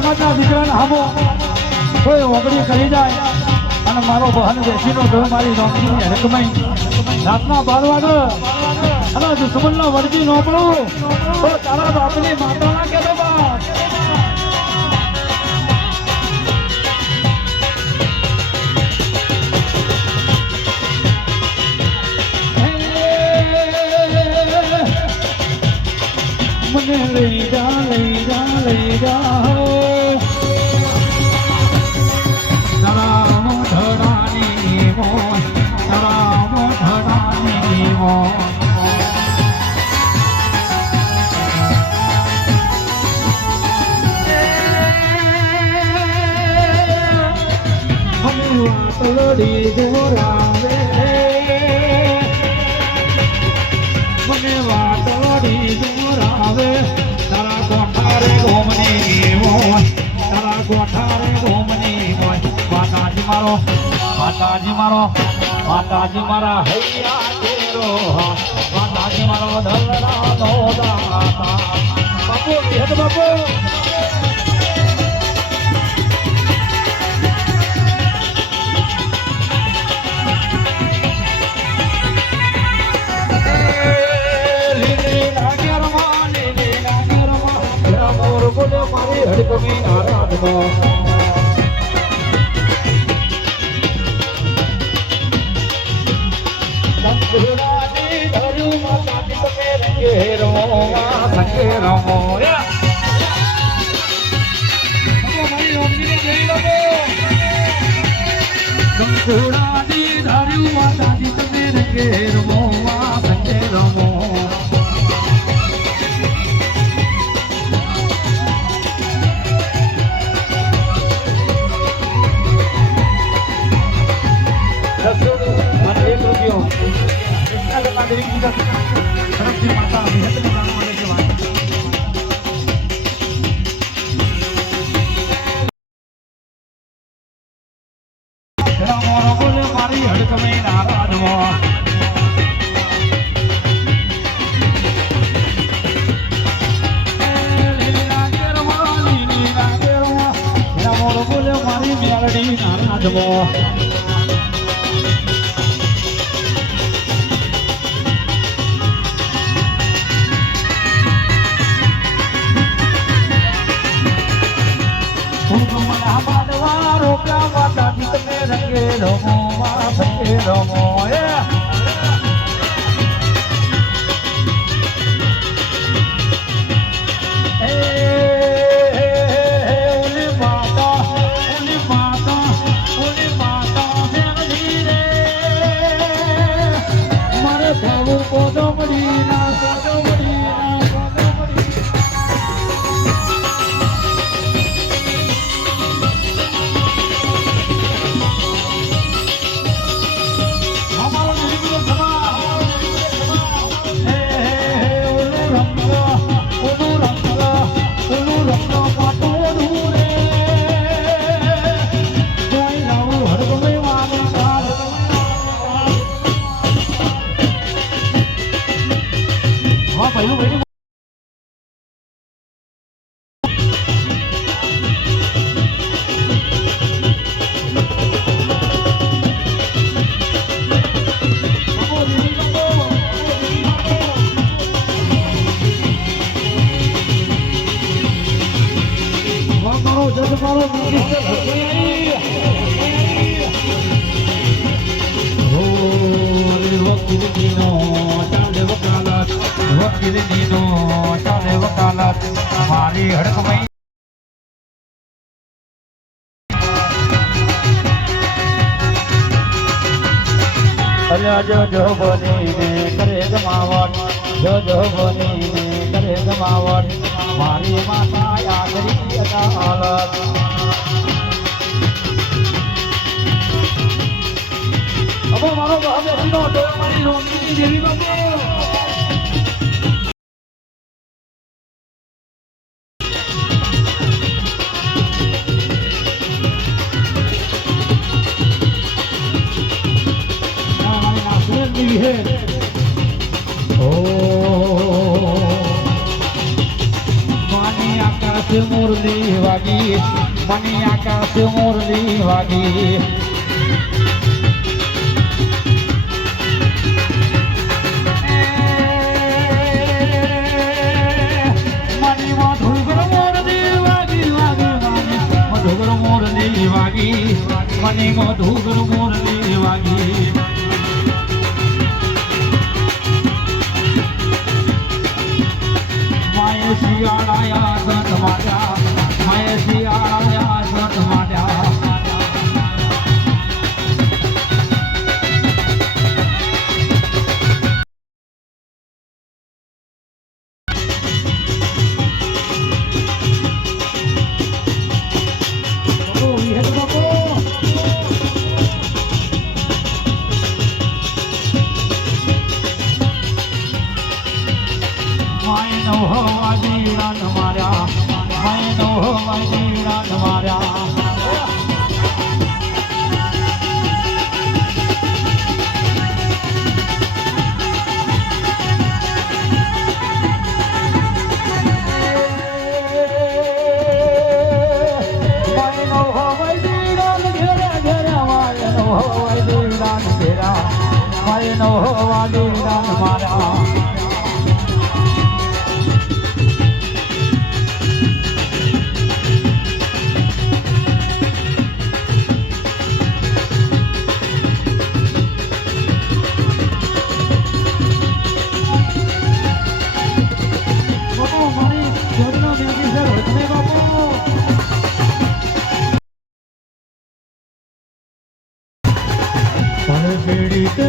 સમાજના દીકરાને હામો કોઈ ઓગળી કરી જાય અને મારો બહન બેસીનો ઢોળ મારી નોકરીની હરકમાઈ રાતના 12 વાગે અને દુશ્મનના વળગી ન પડું તો તારા બાપની માતાના કેતો બાપ મને લઈ જા તારા મોઢડાની મોન તારા મોઢડાની મોન મને વાતલડી જોરાવે મને વાતલડી જોરાવે તારા કોઠારે ઘોમની મોન તારા કોઠારે ઘોમની મોન માતાજી મારા હૈયા તેરો માતાજી મારો ધલરાનો દાતા બાપુ હેડ બાપુ મારી હડકમી આરાધમાં સંગુરાની ધરું માતાજી તમે રંગે રમો સંગે રમો મારી રોમજીને જઈ લો સંગુરાની ધરું માતાજી તમે રંગે રમો સંગે રમો મારી હડકમી નારાજમાં મારી મેલડી નારાજમાં રંગે રમો સંગે રમો મારે ભાવું કોદમડી ના મારી હડકમઈ જો બનીને કરે ગમાવટ જો બનીને કરે ગમાવટ મારી માતા યાદરી અદાલત હવે મારો બાપ બેસીનો હતો મારી રોમની દેવી બાપુ है ओ मानी आकर મુરલી વાગી મની આકાશ મુરલી વાગી મની મધુગર મુરલી વાગી મધુગર મુરલી વાગી મની મધુગર મુરલી વાગી શિયાળાયા સંત માર્યા માય શિયાળાયા સંત માર્યા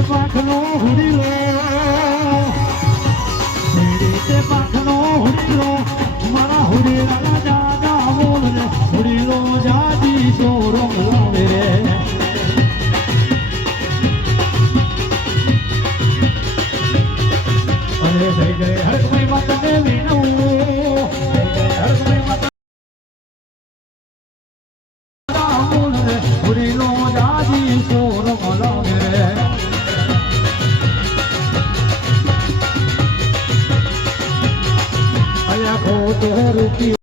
પાંખનો હુડીલો પાંખનો હુડીલો મારા હુડીલા દાદા બોલ રે હુડીલો જાજી સોરમ લાવે રે અરે જય જય હરકમય માતને વિનવું હરકમય માતા બોલ રે હુડીલો જાજી સોરમ લાવે રે રૂપી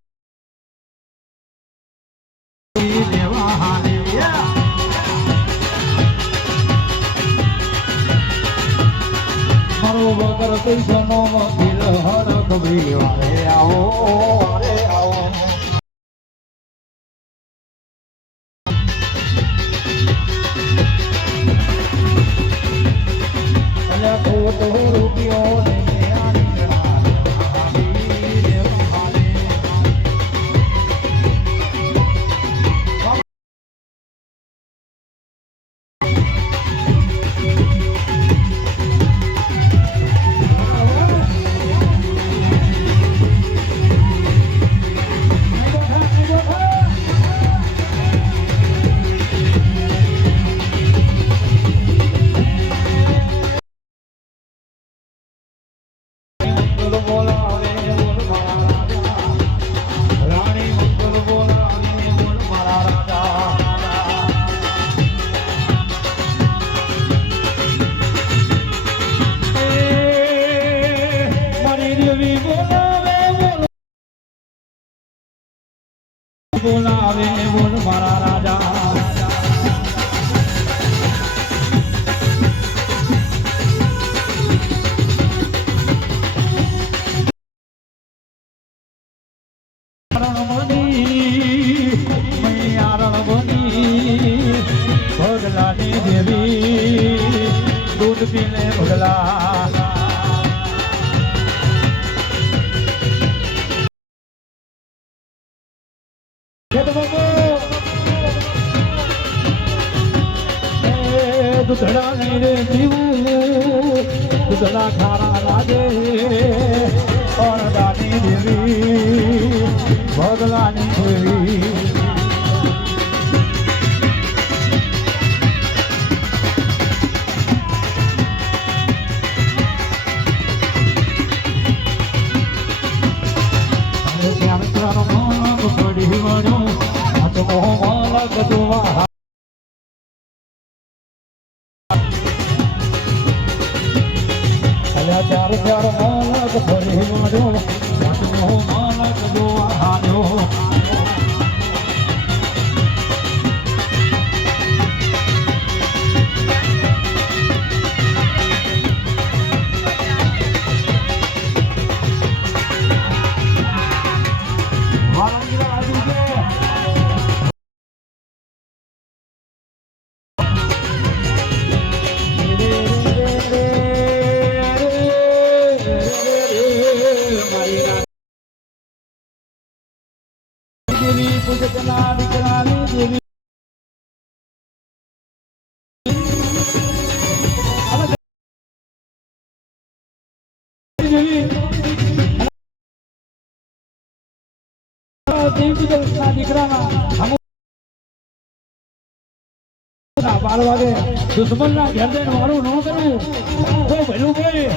દેવા હાલી મારો વગર પૈસાનો વકીલ હર કબરી વારે આવો વારે આવો અલ્યા ખોટો રૂપિયો બોલાવે બોલ મારા રાજા ભગલાની દેવી દૂધ પીને ભગલા દૂધડા નહીં રે જીવું દૂધડા ખારા લાગે પરદાની દેવી ભગલાની દેવી ચાર ચાર માલક ફરી મારો માલક જો હાર્યો દેવી પૂજકના દીકરાની દેવી પૂજકના દીકરાના 12 વાગે દુશ્મનના ઘેર જઈને મારું ન કરવું તો ભલું ભાઈ